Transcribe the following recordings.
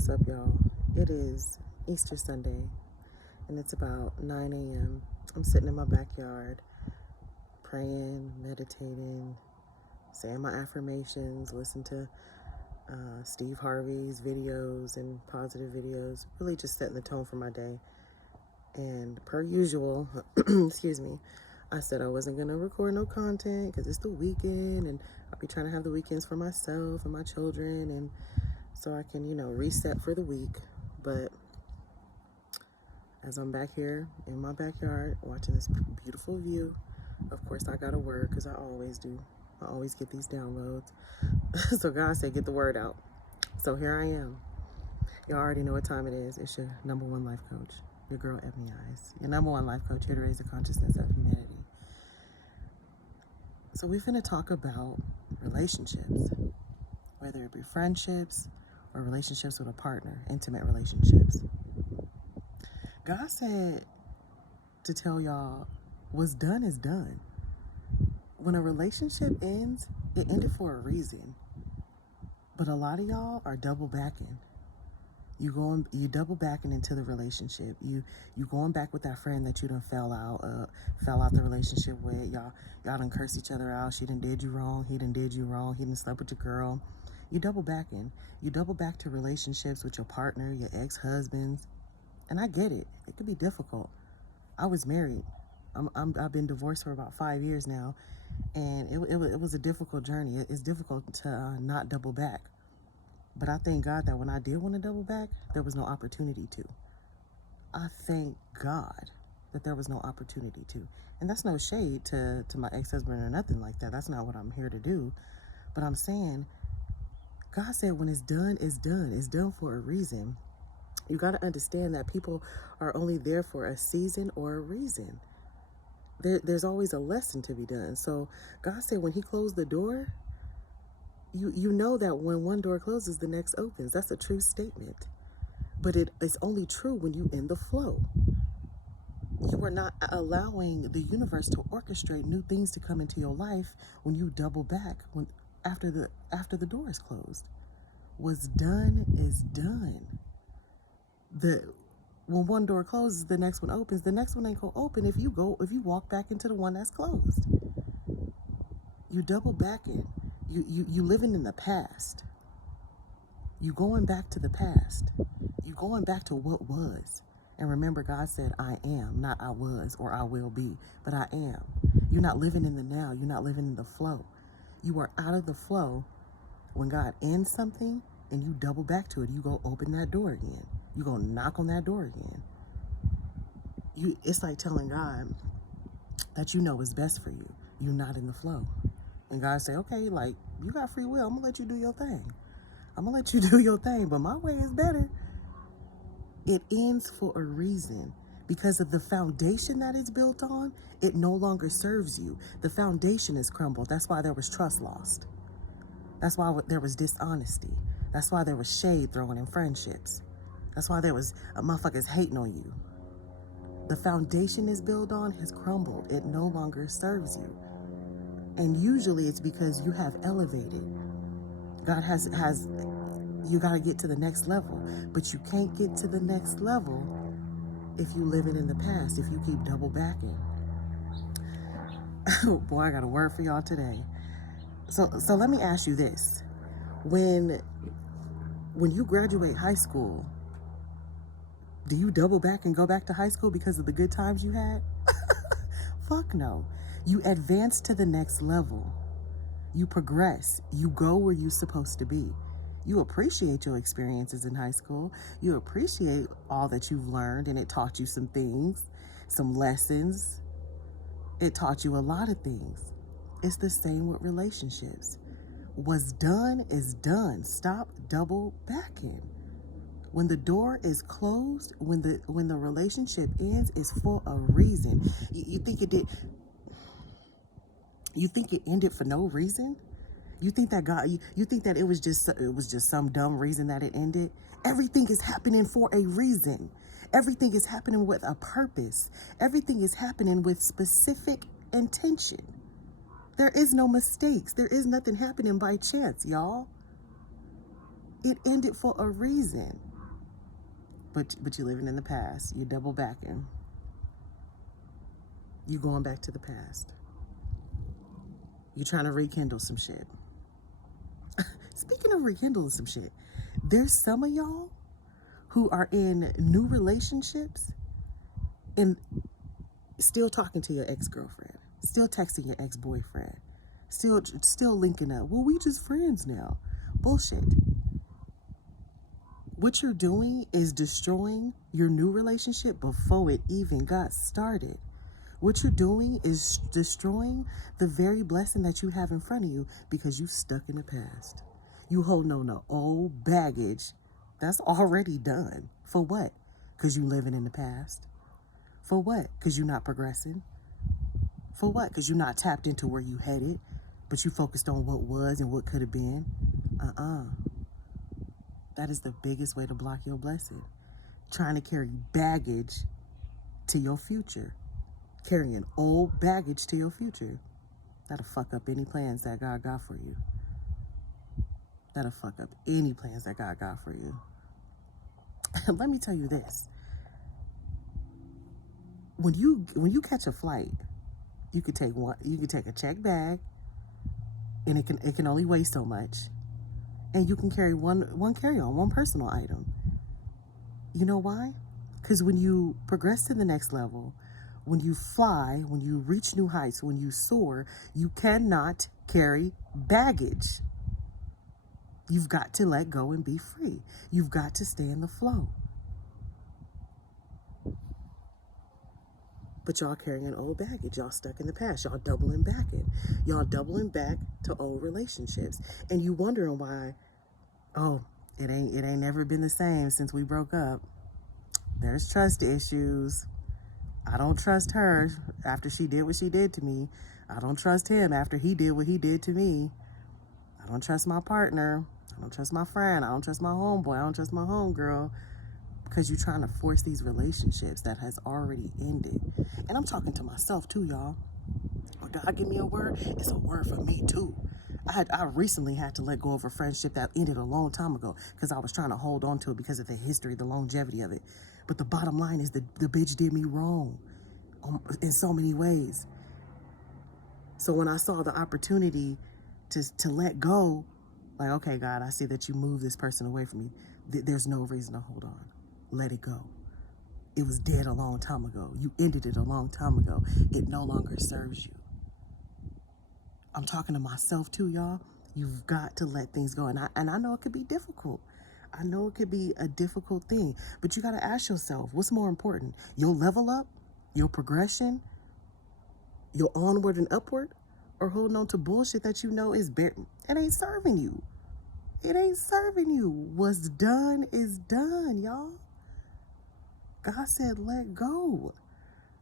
What's up, y'all? It is Easter Sunday, and it's about 9 a.m. I'm sitting in my backyard, praying, meditating, saying my affirmations, listen to Steve Harvey's videos and positive videos, really just setting the tone for my day. And per usual, excuse me, I said I wasn't going to record no content because it's the weekend, and I'll be trying to have the weekends for myself and my children, and so I can, reset for the week. But as I'm back here in my backyard watching this beautiful view, of course I got a word because I always do. I always get these downloads. So God said, get the word out. So here I am. Y'all already know what time it is. It's your number one life coach, your girl Ebony Eyes, your number one life coach here to raise the consciousness of humanity. So we're finna talk about relationships, whether it be friendships or relationships with a partner, intimate relationships. God said to tell y'all, what's done is done. When a relationship ends, it ended for a reason. But a lot of y'all are double backing. You double backing into the relationship. You going back with that friend that you done fell out the relationship with. Y'all done curse each other out. She done did you wrong. He done did you wrong. He done slept with your girl. You double backing. You double back to relationships with your partner, your ex-husbands. And I get it. It could be difficult. I was married. I've been divorced for about 5 years now, and it was a difficult journey. It's difficult to not double back. But I thank God that when I did want to double back, there was no opportunity to. I thank God that there was no opportunity to. And that's no shade to my ex-husband or nothing like that. That's not what I'm here to do. But I'm saying, God said when it's done, it's done. It's done for a reason. You got to understand that people are only there for a season or a reason. There's always a lesson to be done. So God said when he closed the door, you know that when one door closes, the next opens. That's a true statement. But it's only true when you in the flow. You are not allowing the universe to orchestrate new things to come into your life when you double back after the door is closed. What's done is done. When one door closes, the next one opens. The next one ain't gonna open if you walk back into the one that's closed. You double back in. You living in the past. You going back to the past. You going back to what was. And remember, God said, I am, not I was or I will be, but I am. You're not living in the now. You're not living in the flow. You are out of the flow. When God ends something and you double back to it, you go open that door again. You go knock on that door again. It's like telling God that you know is best for you. You're not in the flow. And God say, okay, like, you got free will. I'm going to let you do your thing. I'm going to let you do your thing, but my way is better. It ends for a reason. Because of the foundation that it's built on, it no longer serves you. The foundation is crumbled. That's why there was trust lost. That's why there was dishonesty. That's why there was shade thrown in friendships. That's why there was motherfuckers hating on you. The foundation is built on has crumbled. It no longer serves you. And usually it's because you have elevated. God has you got to get to the next level. But you can't get to the next level if you live it in the past, if you keep double backing. Boy, I got a word for y'all today. So let me ask you this. When you graduate high school, do you double back and go back to high school because of the good times you had? Fuck no. You advance to the next level. You progress. You go where you're supposed to be. You appreciate your experiences in high school. You appreciate all that you've learned, and it taught you some things, some lessons. It taught you a lot of things. It's the same with relationships. What's done is done. Stop double backing. When the door is closed, when the relationship ends, it's for a reason. You think it did? You think it ended for no reason? You think that God? You think that it was just some dumb reason that it ended? Everything is happening for a reason. Everything is happening with a purpose. Everything is happening with specific intention. There is no mistakes. There is nothing happening by chance, y'all. It ended for a reason. But you're living in the past. You're double backing. You're going back to the past. You're trying to rekindle some shit. Speaking of rekindling some shit, there's some of y'all who are in new relationships and still talking to your ex-girlfriend, still texting your ex-boyfriend, still linking up. Well, we just friends now. Bullshit. What you're doing is destroying your new relationship before it even got started. What you're doing is destroying the very blessing that you have in front of you because you stuck in the past. You holding on to old baggage that's already done. For what? Because you living in the past. For what? Because you're not progressing. For what? Because you're not tapped into where you headed, but you focused on what was and what could have been. That is the biggest way to block your blessing. Trying to carry baggage to your future. Carrying old baggage to your future. That'll fuck up any plans that God got for you. That'll fuck up any plans that God got for you. Let me tell you this. When you catch a flight, you could take a check bag, and it can only weigh so much. And you can carry one carry-on, one personal item. You know why? Because when you progress to the next level, when you fly, when you reach new heights, when you soar, you cannot carry baggage. You've got to let go and be free. You've got to stay in the flow. But y'all carrying old baggage. Y'all stuck in the past. Y'all doubling back in. Y'all doubling back to old relationships. And you wondering why, oh, it ain't never been the same since we broke up. There's trust issues. I don't trust her after she did what she did to me. I don't trust him after he did what he did to me. I don't trust my partner. I don't trust my friend. I don't trust my homeboy. I don't trust my homegirl. Because you're trying to force these relationships that has already ended. And I'm talking to myself too, y'all. When God give me a word, it's a word for me too. I recently had to let go of a friendship that ended a long time ago because I was trying to hold on to it because of the history, the longevity of it. But the bottom line is the bitch did me wrong in so many ways. So when I saw the opportunity to let go, like, okay, God, I see that you moved this person away from me. There's no reason to hold on. Let it go. It was dead a long time ago. You ended it a long time ago. It no longer serves you. I'm talking to myself too, y'all. You've got to let things go. And I know it could be difficult. I know it could be a difficult thing. But you got to ask yourself, what's more important? Your level up? Your progression? Your onward and upward? Or holding on to bullshit that you know is it ain't serving you. It ain't serving you. What's done is done, y'all. God said, let go.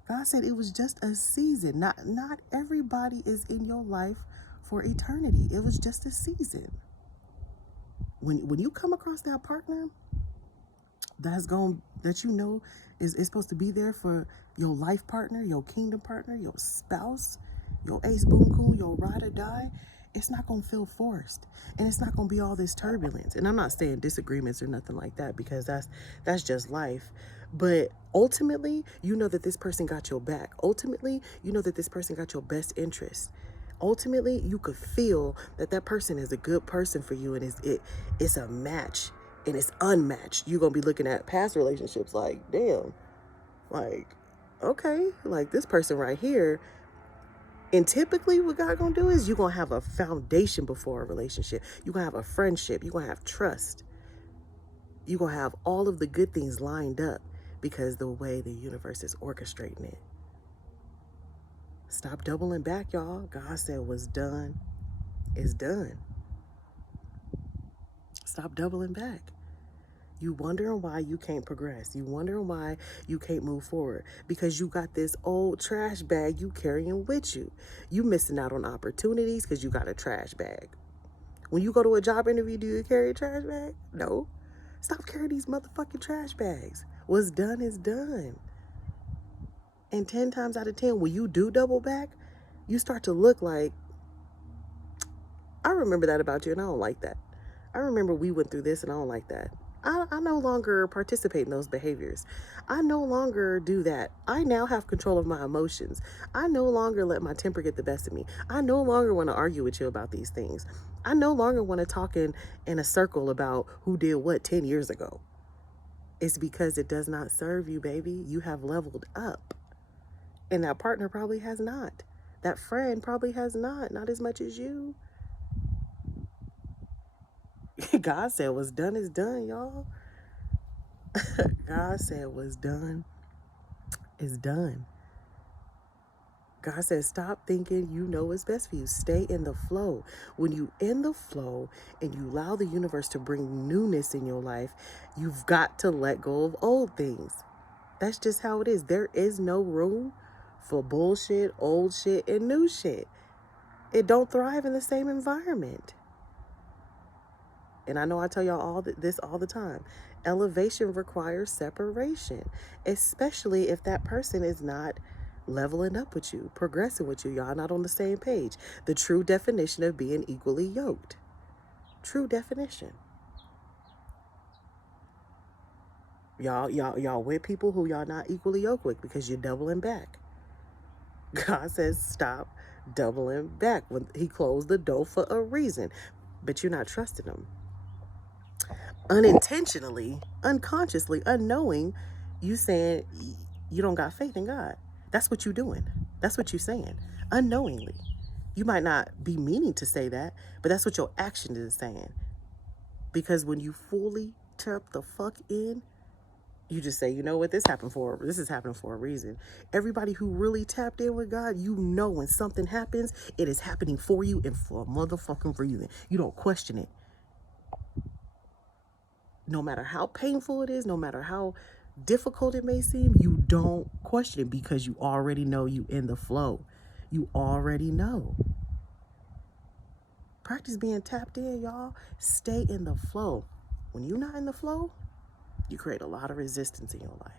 God said it was just a season. Not everybody is in your life for eternity. It was just a season. When you come across that partner that you know is supposed to be there for your life partner, your kingdom partner, your spouse, your ace boom coon, your ride or die, it's not going to feel forced. And it's not going to be all this turbulence. And I'm not saying disagreements or nothing like that, because that's just life. But ultimately, you know that this person got your back. Ultimately, you know that this person got your best interest. Ultimately, you could feel that that person is a good person for you, and it's a match, and it's unmatched. You're going to be looking at past relationships like, damn, like, okay, like this person right here. And typically what God gonna do is you're gonna have a foundation before a relationship. You're gonna have a friendship. You're gonna have trust. You're gonna have all of the good things lined up because the way the universe is orchestrating it. Stop doubling back, y'all. God said what's done is done. Stop doubling back. You wondering why you can't progress. You wondering why you can't move forward. Because you got this old trash bag you carrying with you. You missing out on opportunities because you got a trash bag. When you go to a job interview, do you carry a trash bag? No. Stop carrying these motherfucking trash bags. What's done is done. And 10 times out of 10, when you do double back, you start to look like, I remember that about you and I don't like that. I remember we went through this and I don't like that. I no longer participate in those behaviors. I no longer do that. I now have control of my emotions. I no longer let my temper get the best of me. I no longer want to argue with you about these things. I no longer want to talk in a circle about who did what 10 years ago. It's because it does not serve you, baby. You have leveled up. And that partner probably has not. That friend probably has not as much as you. God said what's done is done, y'all. God said what's done is done. God says, stop thinking you know what's best for you. Stay in the flow. When you in the flow and you allow the universe to bring newness in your life, you've got to let go of old things. That's just how it is. There is no room for bullshit, old shit, and new shit. It don't thrive in the same environment. And I know I tell y'all this all the time. Elevation requires separation, especially if that person is not leveling up with you, progressing with you. Y'all not on the same page. The true definition of being equally yoked. True definition. Y'all with people who y'all not equally yoked with because you're doubling back. God says stop doubling back. When he closed the door for a reason, but you're not trusting him. Unintentionally, unconsciously, unknowing, you saying you don't got faith in God. That's what you're doing. That's what you're saying. Unknowingly. You might not be meaning to say that, but that's what your action is saying. Because when you fully tap the fuck in, you just say, you know what, this is happening for a reason. Everybody who really tapped in with God, you know when something happens, it is happening for you and for a motherfucking reason. You don't question it. No matter how painful it is, no matter how difficult it may seem, you don't question it because you already know you in the flow. You already know. Practice being tapped in, y'all. Stay in the flow. When you're not in the flow, you create a lot of resistance in your life.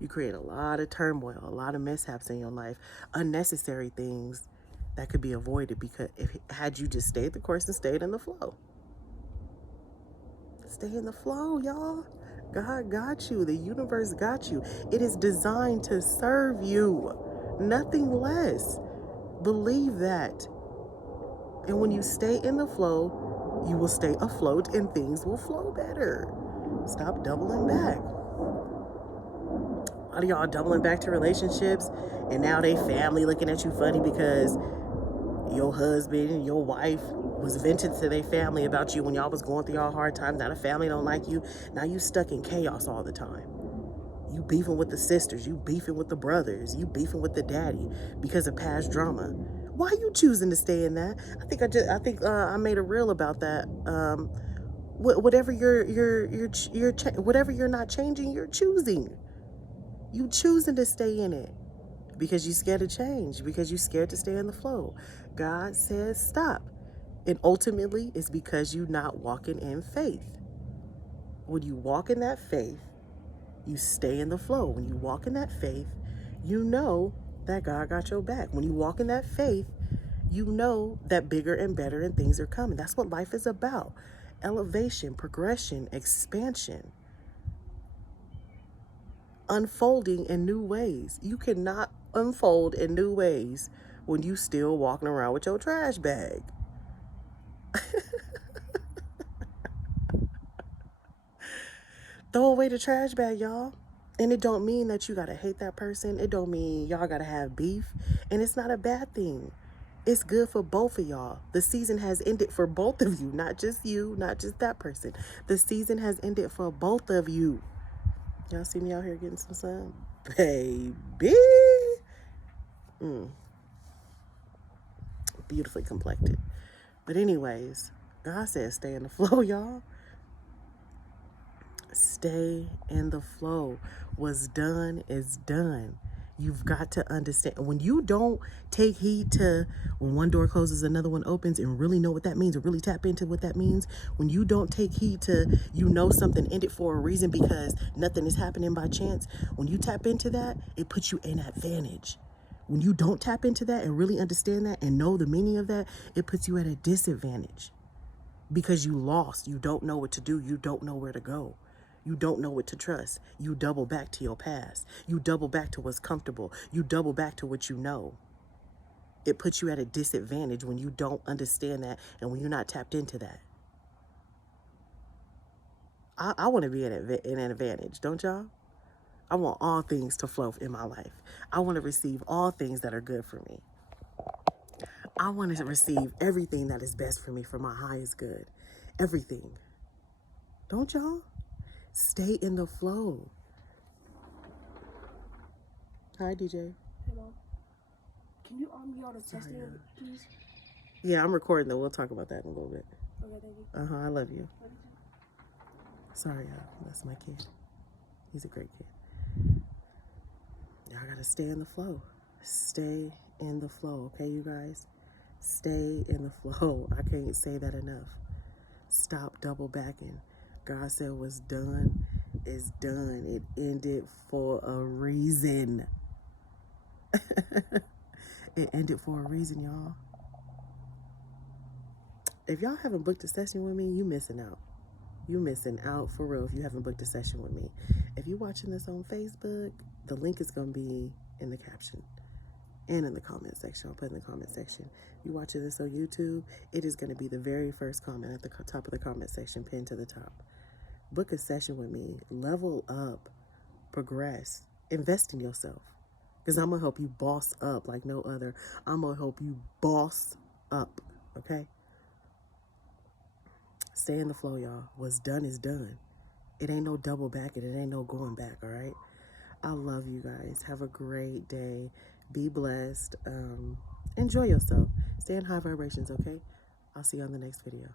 You create a lot of turmoil, a lot of mishaps in your life, unnecessary things that could be avoided because had you just stayed the course and stayed in the flow. Stay in the flow, y'all. God got you. The universe got you. It is designed to serve you. Nothing less. Believe that. And when you stay in the flow, you will stay afloat and things will flow better. Stop doubling back. A lot of y'all doubling back to relationships and now they family looking at you funny because your husband and your wife was venting to their family about you when y'all was going through y'all hard times. Now the family don't like you. Now you stuck in chaos all the time. You beefing with the sisters. You beefing with the brothers. You beefing with the daddy because of past drama. Why are you choosing to stay in that? I think I made a reel about that. Whatever whatever you're not changing, you're choosing. You choosing to stay in it. Because you're scared to change, because you're scared to stay in the flow. God says stop. And ultimately, it's because you're not walking in faith. When you walk in that faith, you stay in the flow. When you walk in that faith, you know that God got your back. When you walk in that faith, you know that bigger and better and things are coming. That's what life is about. Elevation, progression, expansion. Unfolding in new ways. You cannot unfold in new ways when you still walking around with your trash bag. Throw away the trash bag, y'all. And it don't mean that you gotta hate that person. It don't mean y'all gotta have beef. And it's not a bad thing. It's good for both of y'all. The season has ended for both of you, not just you, not just that person. The season has ended for both of you. Y'all see me out here getting some sun? Baby. Beautifully complected. But anyways, God says stay in the flow, y'all. Stay in the flow. What's done is done. You've got to understand. When you don't take heed to when one door closes, another one opens, and really know what that means, or really tap into what that means, when you don't take heed to, you know, something ended for a reason because nothing is happening by chance, when you tap into that, it puts you in advantage. When you don't tap into that and really understand that and know the meaning of that, it puts you at a disadvantage. because you lost. You don't know what to do. You don't know where to go. You don't know what to trust. You double back to your past. You double back to what's comfortable. You double back to what you know. It puts you at a disadvantage when you don't understand that and when you're not tapped into that. I want to be in an advantage, don't y'all? I want all things to flow in my life. I want to receive all things that are good for me. I want to receive everything that is best for me for my highest good. Everything. Don't y'all? Stay in the flow. Hi, DJ. Hello. Can you be on the testing, please? Yeah, I'm recording though. We'll talk about that in a little bit. Okay, thank you. I love you. Sorry, y'all. That's my kid. He's a great kid. Y'all gotta stay in the flow. Stay in the flow, okay, you guys? Stay in the flow. I can't say that enough. Stop double backing. God said what's done is done. It ended for a reason. It ended for a reason, y'all. If y'all haven't booked a session with me, you missing out. You missing out for real if you haven't booked a session with me. If you're watching this on Facebook, the link is going to be in the caption and in the comment section. I'll put in the comment section. If you're watching this on YouTube, it is going to be the very first comment at the top of the comment section, pinned to the top. Book a session with me. Level up. Progress. Invest in yourself. Because I'm going to help you boss up like no other. I'm going to help you boss up. Okay? Stay in the flow, y'all. What's done is done. It ain't no double back and it ain't no going back, all right? I love you guys. Have a great day. Be blessed. Enjoy yourself. Stay in high vibrations, okay? I'll see you on the next video.